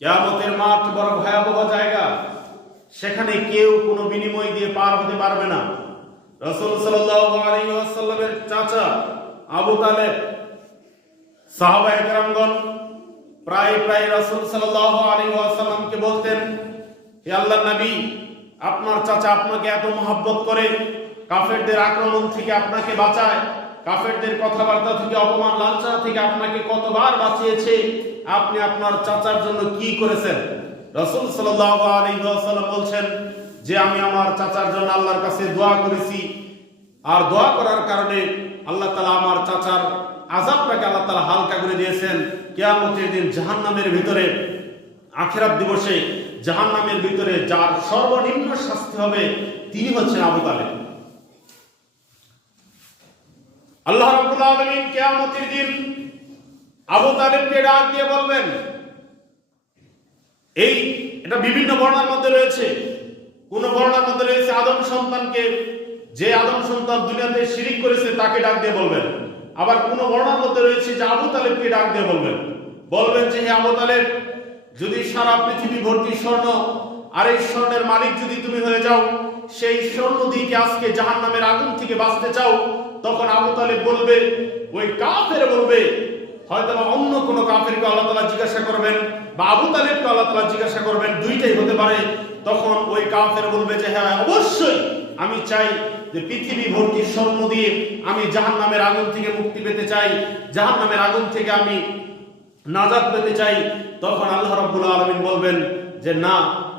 কেয়ামতের মাঠ বড় ভয়াবহ জায়গা। সেখানে কেউ কোনো বিনিময় দিয়ে পার হতে পারবে না। রসুল ওয়াসাল্লামের চাচা আবু তালেব, সাহাবা প্রায় প্রায় রসুল সাল্লাল্লাহু আলী ওয়াসাল্লামকে বলতেন, হে আল্লাহ নবী, আপনার চাচা আপনাকে এত মহব্বত করে কাফেরদের আক্রমণ থেকে আপনাকে বাঁচায়। কাফেরদের কথাবার্তা থেকে, অপমান লাঞ্ছনা থেকে আপনাকে কতবার বাঁচিয়েছে? আপনি আপনার চাচার জন্য কি করেছেন? রাসূল ওয়াসাল্লাম বলছেন যে, আমি আমার চাচার জন্য আল্লাহর কাছে দোয়া করেছি। আর দোয়া করার কারণে আল্লাহ তালা আমার চাচার আজাবটাকে আল্লাহ তালা হালকা করে দিয়েছেন। কেয়ামতের দিন জাহান্নামের ভিতরে, আখেরাত দিবসে জাহান্নামের ভিতরে যার সর্বনিম্ন শাস্তি হবে, তিনি হচ্ছেন আবু তালেব। আল্লাহ রাব্বুল আলামিন কিয়ামতের দিন আবু তালেবকে ডাক দিয়ে বলবেন, এই, এটা বিভিন্ন বর্ণার মধ্যে রয়েছে। কোন বর্ণার মধ্যে রয়েছে আদম সন্তানকে, যে আদম সন্তান দুনিয়াতে শিরিক করেছে তাকে ডাক দিয়ে বলবেন। আবার কোন বর্ণার মধ্যে রয়েছে যে আবু তালেবকে ডাক দিয়ে বলবেন। বলবেন যে, হে আবু তালেব, যদি সারা পৃথিবী ভর্তি স্বর্ণ, আর এই স্বর্ণের মালিক যদি তুমি হয়ে যাও সেই স্বর্ণ দিয়ে কি আজকে জাহান্নামের আগুন থেকে বাঁচতে চাও, তখন আবু তালেব বলবে, ওই কাফের বলবে হয়তো অন্য কোনো কাফেরকে আল্লাহ তালা জিজ্ঞাসা করবেন বা আবু তালেবকে আল্লাহ তালা জিজ্ঞাসা করবেন, দুইটাই হতে পারে। তখন ওই কাফের বলবে যে হ্যাঁ অবশ্যই আমি চাই যে পৃথিবী ভর্তি স্বর্ণ দিয়ে আমি জাহান নামের আগুন থেকে মুক্তি পেতে চাই। জাহান নামের আগুন থেকে আমি নাজাদ পেতে চাই। তখন আল্লাহ রাব্বুল আলামিন বলবেন যে, না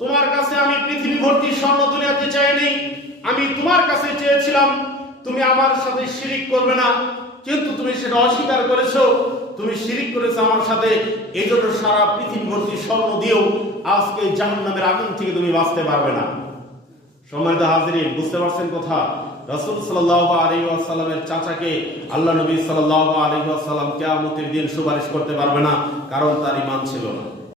তোমার কাছে আমি পৃথিবী ভর্তি স্বর্ণ দুনিয়াতে চাইনি। আমি তোমার কাছে চেয়েছিলাম, তুমি আমার সাথে শিরিক করবে না। কিন্তু তুমি সেটা অস্বীকার করেছ। তুমি শিরিক করেছ আমার সাথে। এই জন্য সারা পৃথিবী ভর্তি স্বর্ণ দিয়েও আজকে জাহান্নামের আগুন থেকে তুমি বাঁচতে পারবে না। সম্মানিত হাজিরিন, বুঝতে পারছেন কথা? রাসূল সাল্লাল্লাহু আলাইহি ওয়াসাল্লামের চাচাকে আল্লাহ নবী সাল্লাল্লাহু আলাইহি ওয়াসাল্লাম কিয়ামতের দিন সুপারিশ করতে পারবে না, কারণ তার ঈমান ছিল না।